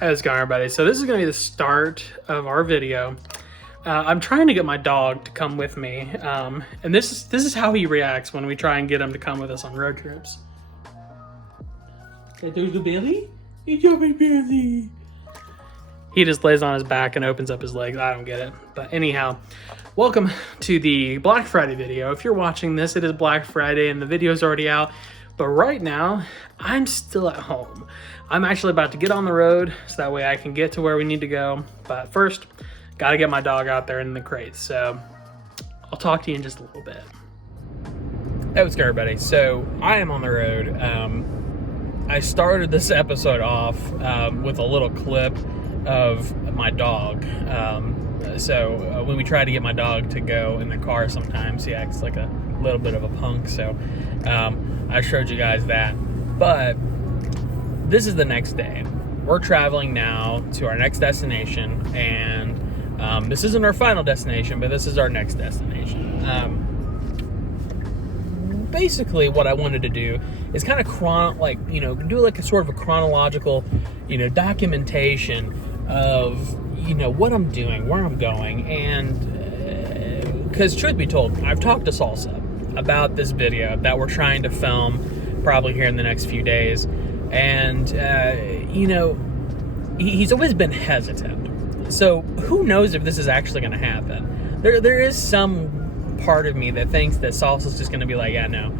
How's it going, everybody? So this is going to be the start of our video. I'm trying to get my dog to come with me, and this is how he reacts when we try and get him to come with us on road trips. There's the belly. He's jumping belly. He just lays on his back and opens up his legs. I don't get it, but anyhow, welcome to the Black Friday video. If you're watching this, it is Black Friday and the video is already out. But right now, I'm still at home. I'm actually about to get on the road so that way I can get to where we need to go. But first, gotta get my dog out there in the crate. So I'll talk to you in just a little bit. Hey, what's good, everybody? So I am on the road. I started this episode off with a little clip of my dog. So when we try to get my dog to go in the car, sometimes he acts like a little bit of a punk. So I showed you guys that. But this is the next day. We're traveling now to our next destination, and this isn't our final destination, but this is our next destination. Basically, what I wanted to do is kind of do like a sort of a chronological, documentation of what I'm doing, where I'm going, and because truth be told, I've talked to Salsa about this video that we're trying to film probably here in the next few days. And, he's always been hesitant. So who knows if this is actually going to happen. There is some part of me that thinks that Salsa's just going to be like, yeah, no.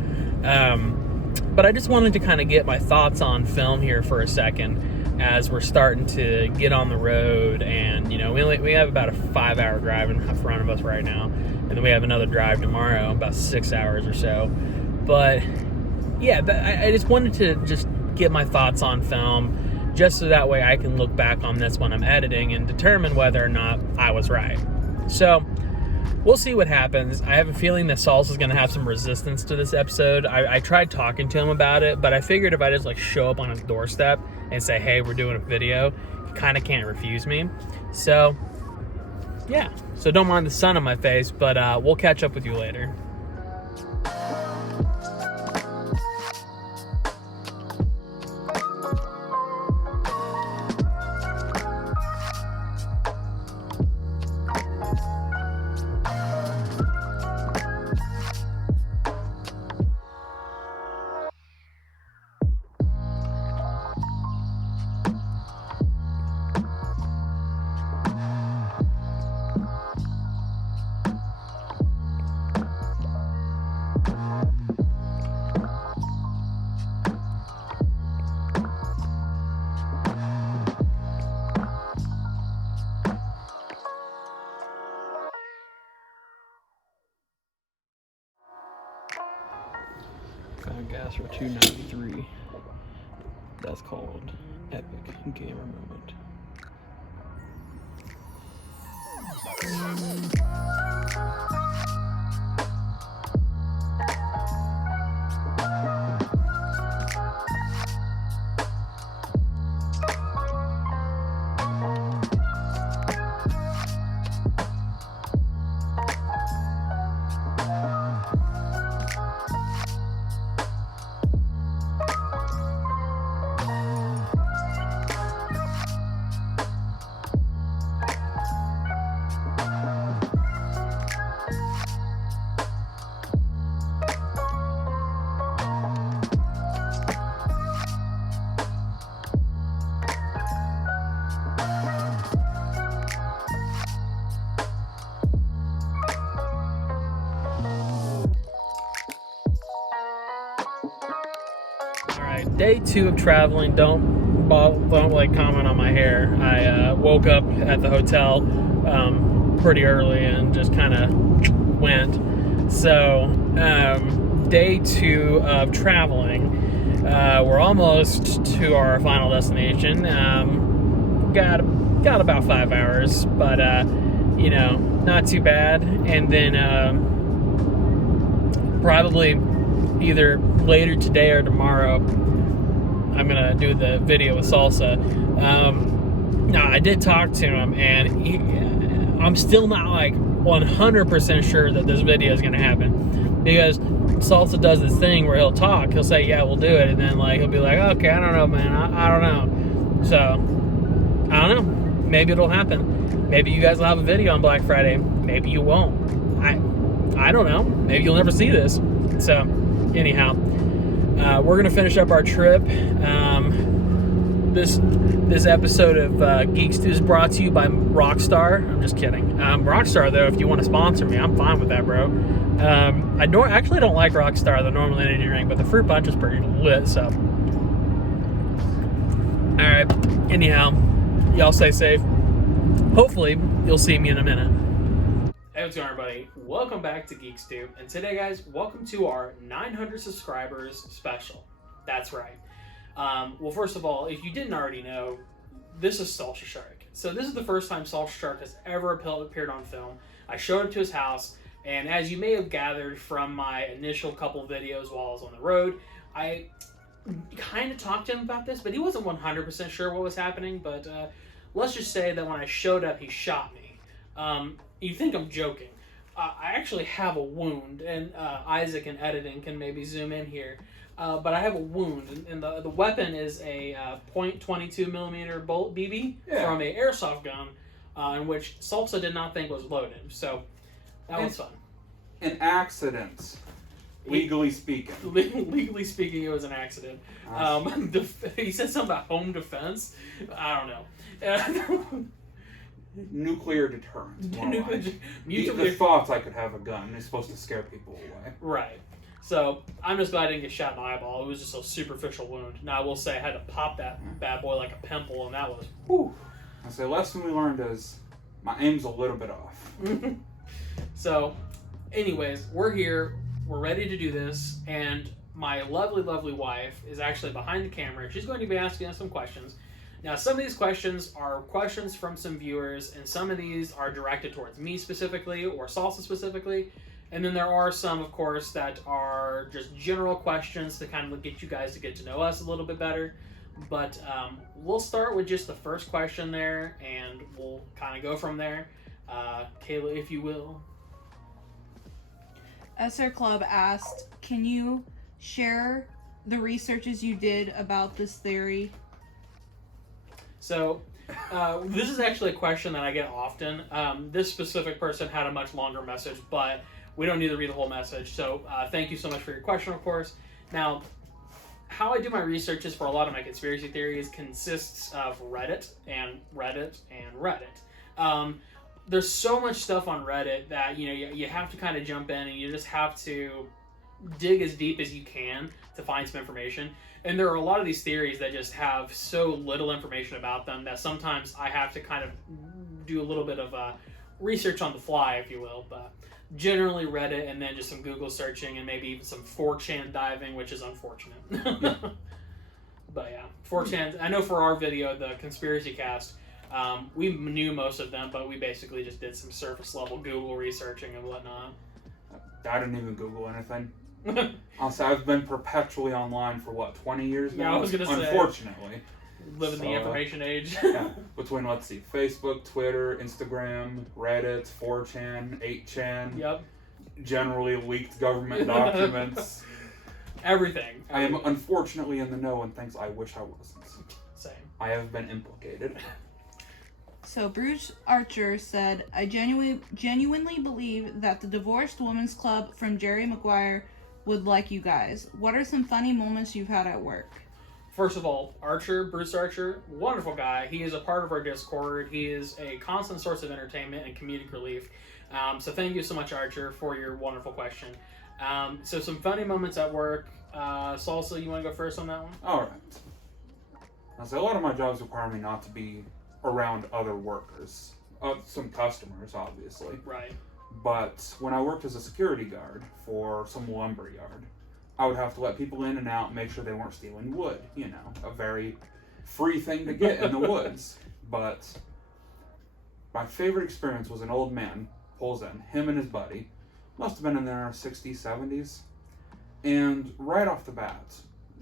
But I just wanted to kind of get my thoughts on film here for a second as we're starting to get on the road. And, we have about a 5-hour drive in front of us right now. And then we have another drive tomorrow, about 6 hours or so. But, yeah, I just wanted to just get my thoughts on film, just so that way I can look back on this when I'm editing and determine whether or not I was right. So we'll see what happens. I have a feeling that Salsa is going to have some resistance to this episode. I tried talking to him about it, but I figured if I just show up on his doorstep and say, hey, we're doing a video, he kind of can't refuse me. So yeah, so don't mind the sun on my face, but we'll catch up with you later. Found gas for $2.93. That's called epic gamer moment. Day 2 of traveling. Don't comment on my hair. I woke up at the hotel pretty early and just kind of went. So day 2 of traveling. We're almost to our final destination. Got about 5 hours, but not too bad. And then probably either later today or tomorrow, I'm gonna do the video with Salsa. Now I did talk to him, and I'm still not 100% sure that this video is gonna happen, because Salsa does this thing where he'll talk, he'll say, yeah, we'll do it, and then he'll be like, okay, I don't know, man, I don't know. So I don't know. Maybe it'll happen. Maybe you guys will have a video on Black Friday. Maybe you won't. I don't know. Maybe you'll never see this. So, anyhow, we're gonna finish up our trip. This episode of Geek-Stew is brought to you by Rockstar. I'm just kidding. Rockstar, though, if you want to sponsor me, I'm fine with that, bro. I actually don't like Rockstar, the normal energy drink, but the fruit punch is pretty lit. So, all right. Anyhow, y'all stay safe. Hopefully, you'll see me in a minute. Hey, what's going on, everybody? Welcome back to Geek-Stew. And today, guys, welcome to our 900 subscribers special. That's right. Well, first of all, if you didn't already know, this is Salsa Shark. So this is the first time Salsa Shark has ever appeared on film. I showed up to his house, and as you may have gathered from my initial couple videos while I was on the road, I kind of talked to him about this, but he wasn't 100% sure what was happening. But let's just say that when I showed up, he shot me. You think I'm joking. I actually have a wound, and Isaac in editing can maybe zoom in here. But I have a wound, and the weapon is a .22 millimeter bolt BB from a airsoft gun, in which Salsa did not think was loaded. So that was fun. An accident, legally speaking. Legally speaking, it was an accident. He said something about home defense. I don't know. Nuclear deterrence. The thought I could have a gun is supposed to scare people away. Right. So, I'm just glad I didn't get shot in the eyeball. It was just a superficial wound. Now, I will say I had to pop that bad boy like a pimple, and that was, whew. I say, lesson we learned is my aim's a little bit off. So, anyways, we're here. We're ready to do this, and my lovely, lovely wife is actually behind the camera. She's going to be asking us some questions. Now, some of these questions are questions from some viewers, and some of these are directed towards me specifically, or Salsa specifically. And then there are some, of course, that are just general questions to kind of get you guys to get to know us a little bit better. But we'll start with just the first question there, and we'll kind of go from there. Kayla, if you will. SR Club asked, can you share the researches you did about this theory? So, this is actually a question that I get often. This specific person had a much longer message, but we don't need to read the whole message. So, thank you so much for your question, of course. Now, how I do my research is for a lot of my conspiracy theories consists of Reddit and Reddit and Reddit. There's so much stuff on Reddit that, you have to kind of jump in and you just have to dig as deep as you can to find some information. And there are a lot of these theories that just have so little information about them that sometimes I have to kind of do a little bit of research on the fly, if you will. But generally Reddit, and then just some Google searching, and maybe even some 4chan diving, which is unfortunate. But yeah, 4chan, I know for our video, the Conspiracy Cast, we knew most of them, but we basically just did some surface level Google researching and whatnot. I didn't even Google anything. Honestly, I've been perpetually online for 20 years now? Yeah, I was gonna say. Unfortunately. Living the information age. Yeah, between, let's see, Facebook, Twitter, Instagram, Reddit, 4chan, 8chan. Yep. Generally leaked government documents. Everything. I am unfortunately in the know and things I wish I wasn't. Same. I have been implicated. So Bruce Archer said, I genuinely believe that the Divorced Women's Club from Jerry Maguire would like you guys. What are some funny moments you've had at work? First of all, Bruce Archer, wonderful guy. He is a part of our Discord. He is a constant source of entertainment and comedic relief. So thank you so much, Archer, for your wonderful question. So some funny moments at work. Salsa, you want to go first on that one? All right. Now, so a lot of my jobs require me not to be around other workers. Some customers, obviously. Right. But when I worked as a security guard for some lumber yard, I would have to let people in and out and make sure they weren't stealing wood. A very free thing to get in the woods. But my favorite experience was an old man pulls in, him and his buddy, must have been in their 60s, 70s, and right off the bat,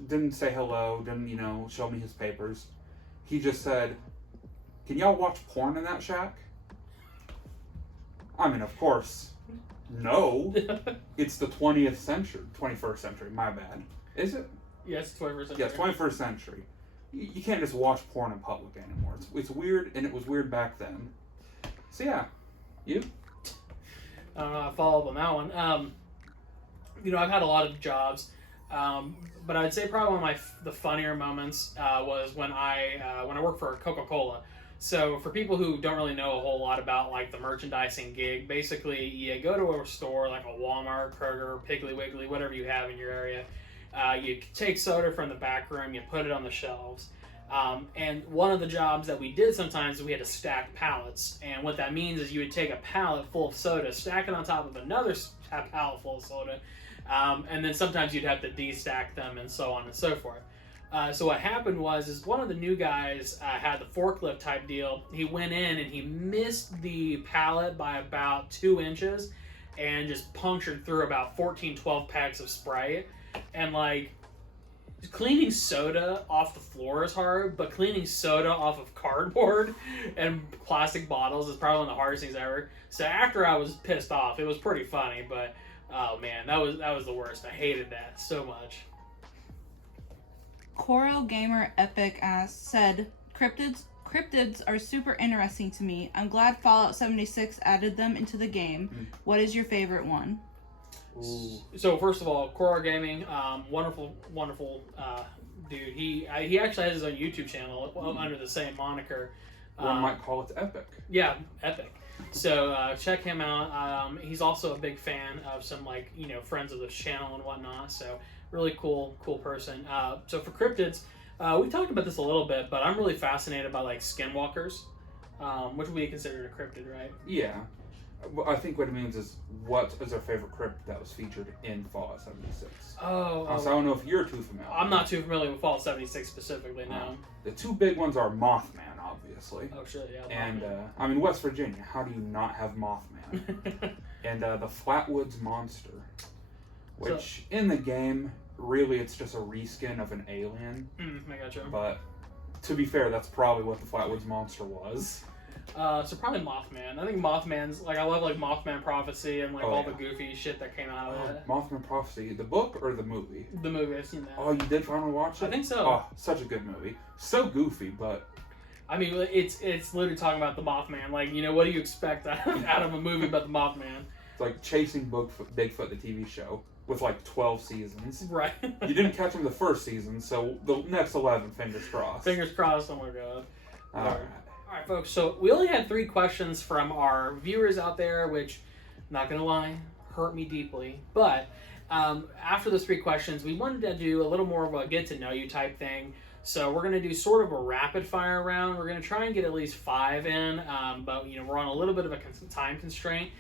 didn't say hello, didn't, show me his papers. He just said, "Can y'all watch porn in that shack?" I mean, of course, no. It's the 21st century, my bad. Is it? Yes, 21st century. Yes, 21st century. you can't just watch porn in public anymore. It's weird, and it was weird back then. So yeah, you? I don't know. I follow up on that one. I've had a lot of jobs, but I'd say probably one of the funnier moments was when I worked for Coca-Cola. So for people who don't really know a whole lot about like the merchandising gig, basically you go to a store like a Walmart, Kroger, Piggly Wiggly, whatever you have in your area. You take soda from the back room, you put it on the shelves. And one of the jobs that we did sometimes is we had to stack pallets. And what that means is you would take a pallet full of soda, stack it on top of another pallet full of soda, and then sometimes you'd have to de-stack them and so on and so forth. So what happened is one of the new guys had the forklift type deal. He went in and he missed the pallet by about 2 inches and just punctured through about 12 packs of Sprite. And like, cleaning soda off the floor is hard, but cleaning soda off of cardboard and plastic bottles is probably one of the hardest things ever. So after I was pissed off, it was pretty funny, but oh man, that was the worst. I hated that so much. Coral Gamer Epic said, Cryptids are super interesting to me. I'm glad Fallout 76 added them into the game. What is your favorite one? Ooh. So first of all, Coral Gaming, wonderful dude. He actually has his own YouTube channel under the same moniker. One might call it Epic. Yeah, Epic. So check him out. He's also a big fan of some friends of the channel and whatnot. So really cool person. So for cryptids, we talked about this a little bit, but I'm really fascinated by like skinwalkers, which would be considered a cryptid, right? Yeah. I think what it means is, what is our favorite crypt that was featured in Fallout 76? So I don't know if you're too familiar. I'm not too familiar with Fallout 76 specifically, no. The two big ones are Mothman, obviously. Oh, sure, yeah. And West Virginia, how do you not have Mothman? And the Flatwoods Monster, which in the game, really it's just a reskin of an alien. I gotcha. But to be fair, that's probably what the Flatwoods Monster was. So probably Mothman. I think Mothman's I love like Mothman Prophecy and all the goofy shit that came out of it. Mothman Prophecy, the book or the movie? The movie, I've seen that. Oh, you did finally watch it? I think so. Oh, such a good movie. So goofy, but I mean, it's literally talking about the Mothman. Like, what do you expect out of a movie about the Mothman? It's like Chasing Bigfoot, the TV show, with 12 seasons. Right. You didn't catch him the first season, so the next 11, fingers crossed. Fingers crossed. Oh my god. All right, folks. So we only had 3 questions from our viewers out there, which, not gonna lie, hurt me deeply. But after those 3 questions, we wanted to do a little more of a get to know you type thing. So we're gonna do sort of a rapid fire round. We're gonna try and get at least 5 in, but we're on a little bit of a time constraint.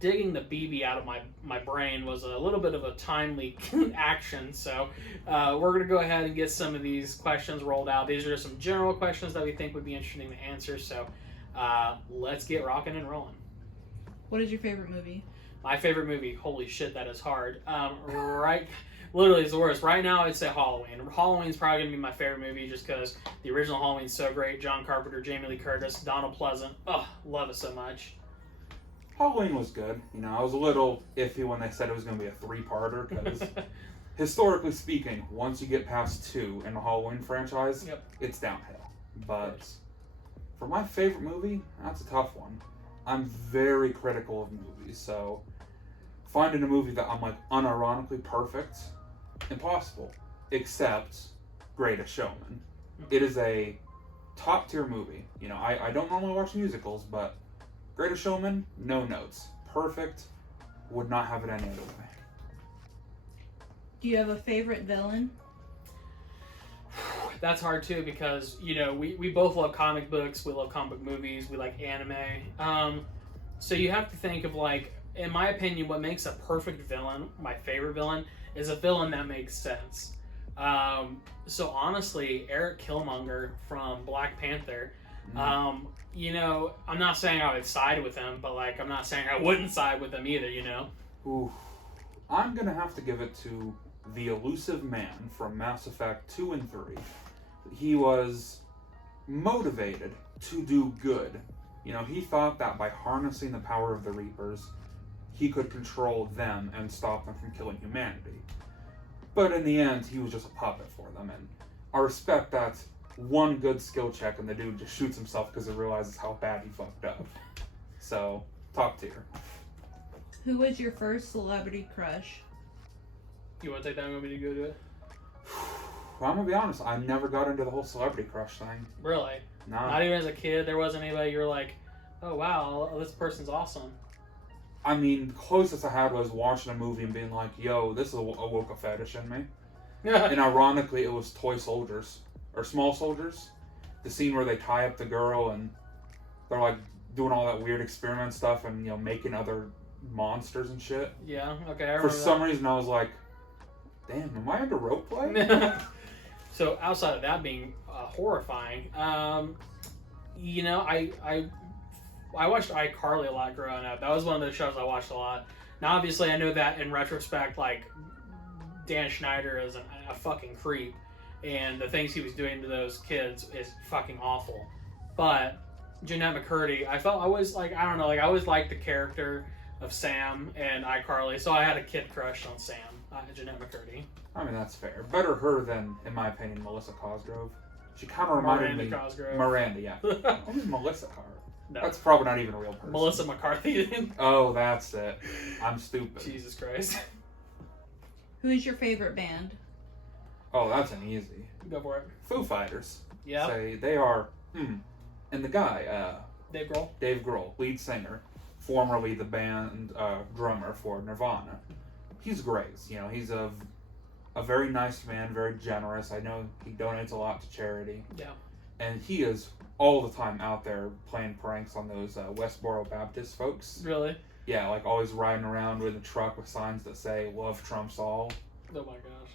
Digging the BB out of my brain was a little bit of a timely action, so we're going to go ahead and get some of these questions rolled out. These are some general questions that we think would be interesting to answer, so let's get rocking and rolling. What is your favorite movie? My favorite movie? Holy shit, that is hard. Literally, it's the worst. Right now, I'd say Halloween. Halloween's probably going to be my favorite movie just because the original Halloween's so great. John Carpenter, Jamie Lee Curtis, Donald Pleasant. Oh, love it so much. Halloween was good. I was a little iffy when they said it was going to be a 3-parter because, historically speaking, once you get past 2 in the Halloween franchise, it's downhill. But for my favorite movie, that's a tough one. I'm very critical of movies, so finding a movie that I'm unironically perfect, impossible. Except Greatest Showman. It is a top tier movie. I don't normally watch musicals, but Greatest Showman, no notes. Perfect. Would not have it any other way. Do you have a favorite villain? That's hard too because, we both love comic books, we love comic book movies, we like anime. So you have to think of in my opinion, what makes a perfect villain, my favorite villain, is a villain that makes sense. So honestly, Eric Killmonger from Black Panther, I'm not saying I would side with him, but I'm not saying I wouldn't side with him either, Ooh, I'm gonna have to give it to the elusive man from Mass Effect 2 and 3. He was motivated to do good. He thought that by harnessing the power of the Reapers, he could control them and stop them from killing humanity. But in the end, he was just a puppet for them, and I respect that one good skill check and the dude just shoots himself because he realizes how bad he fucked up. So, top tier. Who was your first celebrity crush? You want to take that? You want me to go do it? Well, I'm gonna be honest, I never got into the whole celebrity crush thing. Really? Nah. Not even as a kid. There wasn't anybody you were like, oh wow, this person's awesome. I mean, the closest I had was watching a movie and being like, yo, this awoke a fetish in me. And ironically, it was toy soldiers. Or small soldiers. The scene where they tie up the girl and they're like doing all that weird experiment stuff and, making other monsters and shit. Yeah, okay, I For remember some reason, I was like, damn, am I into rope play? So outside of that being horrifying, I watched iCarly a lot growing up. That was one of the shows I watched a lot. Now, obviously, I know that in retrospect, like, Dan Schneider is a fucking creep, and the things he was doing to those kids is fucking awful. But Jeanette McCurdy, I always liked the character of Sam and iCarly, so I had a kid crush on Sam, Jeanette McCurdy. I mean, that's fair. Better her than, in my opinion, Melissa Cosgrove. She kind of reminded me... Cosgrove. Miranda, yeah. Who's Melissa Cosgrove? No. That's probably not even a real person. Melissa McCarthy. Oh, that's it. I'm stupid. Jesus Christ. Who's your favorite band? Oh, that's an easy. Go for it. Foo Fighters. Yeah. Say they are... And the guy, Dave Grohl, lead singer, formerly the band drummer for Nirvana. He's great. He's a very nice man, very generous. I know he donates a lot to charity. Yeah. And he is all the time out there playing pranks on those Westboro Baptist folks. Really? Yeah, like always riding around with a truck with signs that say "Love Trumps All." Oh my gosh.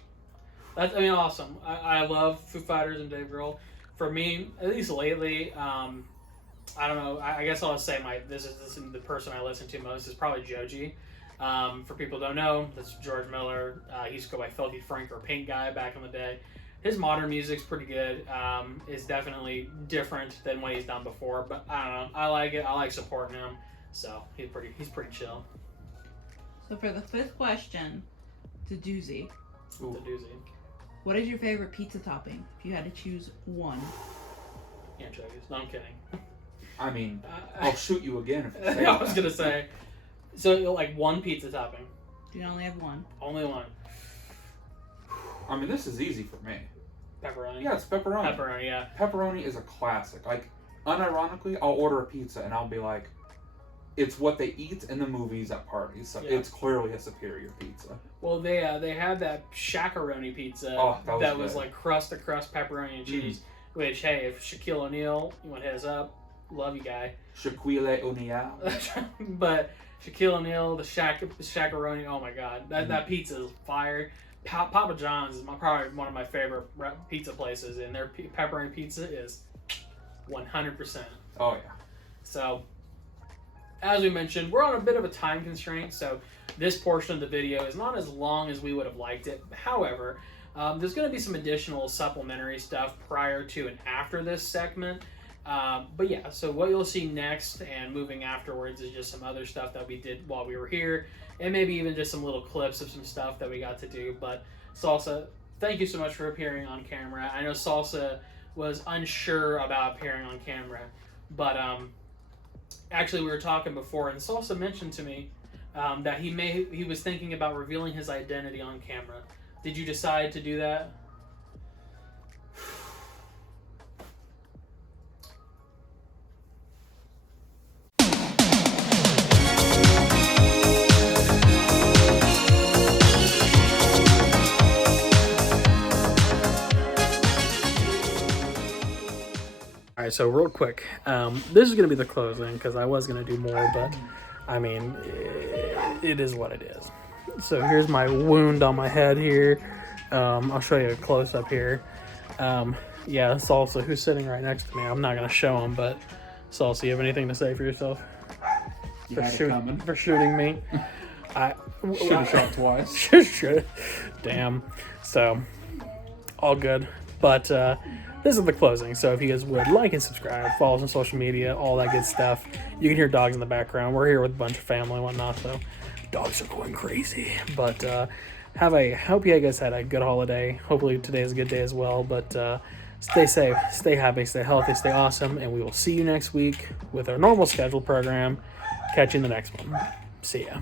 That's awesome. I love Foo Fighters and Dave Grohl. For me, at least lately, I don't know. I guess I'll say this is the person I listen to most is probably Joji. For people who don't know, that's George Miller. He used to go by Filthy Frank or Pink Guy back in the day. His modern music's pretty good. It's definitely different than what he's done before, but I don't know. I like it. I like supporting him. So he's pretty chill. So for the fifth question, the doozy. Ooh. The doozy. What is your favorite pizza topping? If you had to choose one. Anchovies. No, I'm kidding. I mean, I'll shoot you again if you say I was gonna say. So like one pizza topping. You only have one. Only one. I mean, this is easy for me. Pepperoni. Yeah, it's pepperoni. Pepperoni, yeah. Pepperoni is a classic. Like, unironically, I'll order a pizza and I'll be like, it's what they eat in the movies at parties, so it's clearly a superior pizza. Well, they had that Shaq-a-roni pizza that was like crust to crust pepperoni and cheese. Which, hey, if Shaquille O'Neal, you want to hit us up, love you, guy. Shaquille O'Neal. But Shaquille O'Neal, the Shaq-a-roni, oh my god, that pizza is fire. Papa John's is probably one of my favorite pizza places, and their pepperoni pizza is 100%. Oh yeah. So, as we mentioned, we're on a bit of a time constraint, so this portion of the video is not as long as we would have liked it. However, there's going to be some additional supplementary stuff prior to and after this segment. But yeah, so what you'll see next and moving afterwards is just some other stuff that we did while we were here, and maybe even just some little clips of some stuff that we got to do. But Salsa, thank you so much for appearing on camera. I know Salsa was unsure about appearing on camera, but actually we were talking before, and Salsa mentioned to me that he was thinking about revealing his identity on camera. Did you decide to do that? All right, so real quick, this is going to be the closing because I was going to do more, but I mean, it is what it is. So here's my wound on my head here. I'll show you a close up here. Yeah, Salsa, who's sitting right next to me. I'm not going to show him, but Salsa, you have anything to say for yourself? For shooting me? Should have shot twice. Should. Damn. So, all good. But this is the closing. So if you guys would like and subscribe, follow us on social media, all that good stuff. You can hear dogs in the background. We're here with a bunch of family and whatnot, so dogs are going crazy. But hope you guys had a good holiday. Hopefully today is a good day as well. But stay safe, stay happy, stay healthy, stay awesome, and we will see you next week with our normal scheduled program. Catch you in the next one. See ya.